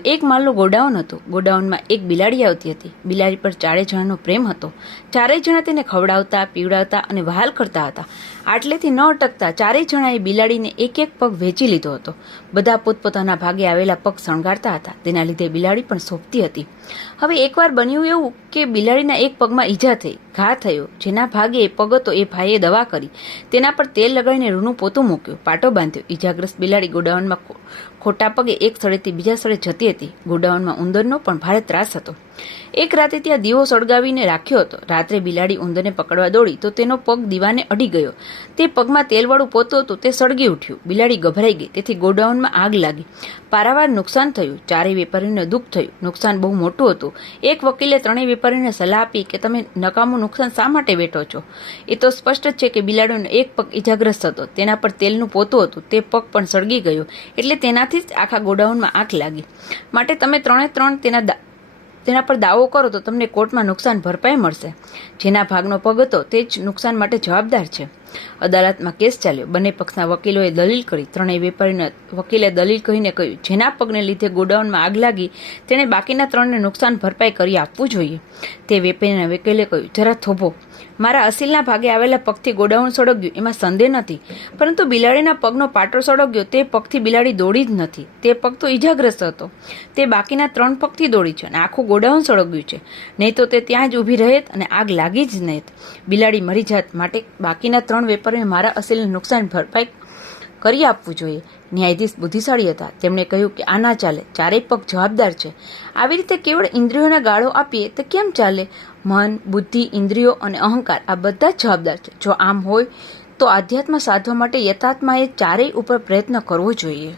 એક માલનું ગોડાઉન હતું. ગોડાઉનમાં એક બિલાડી આવતી હતી. બિલાડી પર ચારેય જણાનો પ્રેમ હતો. ચારેય જણા તેને ખવડાવતા, પીવડાવતા અને વહાલ કરતા હતા. આટલેથી ન અટકતા ચારેય જણાએ બિલાડીને એક એક પગ વેચી લીધો હતો. બધા પોતપોતાના ભાગે આવેલા પગ શણગારતા હતા. તેના લીધે બિલાડી પણ શોભતી હતી. હવે એકવાર બન્યું એવું કે બિલાડીના એક પગમાં ઈજા થઈ, ઘા થયો. જેના ભાગે પગ હતો એ ભાઈએ દવા કરી, તેના પર તેલ લગાડીને રૂનું પોતું મૂક્યું, પાટો બાંધ્યો. ઈજાગ્રસ્ત બિલાડી ગોડાઉનમાં ખોટા પગે એક સ્થળેથી બીજા સ્થળે જતી હતી. ગોડાઉનમાં ઉંદરનો પણ ભારે ત્રાસ હતો. એક રાતે ત્યાં દીવો સળગાવીને રાખ્યો હતો. રાત્રે બિલાડી ઉંદરને પકડવા દોડી તો તેનો પગ દીવાને અડી ગયો. તે પગમાં તેલવાળું પોતું હતું, તે સળગી ઉઠ્યું. બિલાડી ગભરાઈ ગઈ, તેથી ગોડાઉનમાં આગ લાગી. પારાવાર નુકસાન થયું. ચારેય વેપારીઓને દુઃખ થયું. નુકસાન બહુ મોટું હતું. એક વકીલે ત્રણેય વેપારીઓને સલાહ આપી કે તમે નકામું નુકસાન શા માટે વેઠો છો? એ તો સ્પષ્ટ છે કે બિલાડીનો એક પગ ઈજાગ્રસ્ત હતો, તેના પર તેલનું પોતું હતું, તે પગ પણ સળગી ગયો, એટલે તેનાથી જ આખા ગોડાઉનમાં આગ લાગી. માટે તમે ત્રણે ત્રણ તેના પર દાવો કરો તો તમને કોર્ટમાં નુકસાન ભરપાઈ મળશે. જેના ભાગનો પગ હતો તે જ નુકસાન માટે જવાબદાર છે. અદાલતમાં કેસ ચાલ્યો. બંને પક્ષના વકીલોએ દલીલ કરી. ત્રણેય વેપારીને વકીલે દલીલ કહીને કહ્યું, જેના પગને લીધે ગોડાઉનમાં આગ લાગી તેણે બાકીના ત્રણને નુકસાન ભરપાઈ કરી આપવું જોઈએ. તે વેપારીના વકીલે કહ્યું, જરા થોભો. મારા અસીલના ભાગે આવેલા પગથી ગોડાઉન સળગ્યું, એમાં સંદેહ નથી, પરંતુ બિલાડીના પગનો પાટો સળગ્યો, તે પગથી બિલાડી દોડી જ નથી. તે પગ તો ઈજાગ્રસ્ત હતો. તે બાકીના ત્રણ પગથી દોડી છે અને આખું ગોડાઉન સળગ્યું છે. નહીં તો તે ત્યાં જ ઊભી રહેત અને આગ લાગી જ નહીં. બિલાડી મરી જાત. માટે બાકીના ત્રણ વેપારીઓને મારા અસીલને નુકસાન ભરપાઈ કરી આપવું જોઈએ. ન્યાયાધીશ બુદ્ધિશાળી હતા. તેમણે કહ્યું કે આ ના ચાલે. ચારેય પગ જવાબદાર છે. આવી રીતે કેવળ ઇન્દ્રિયોને ગાળો આપીએ તો કેમ ચાલે? મન, બુદ્ધિ, ઇન્દ્રિયો અને અહંકાર આ બધા જ જવાબદાર છે. જો આમ હોય તો આધ્યાત્મ સાધવા માટે યથાર્થમાં એ ચારેય ઉપર પ્રયત્ન કરવો જોઈએ.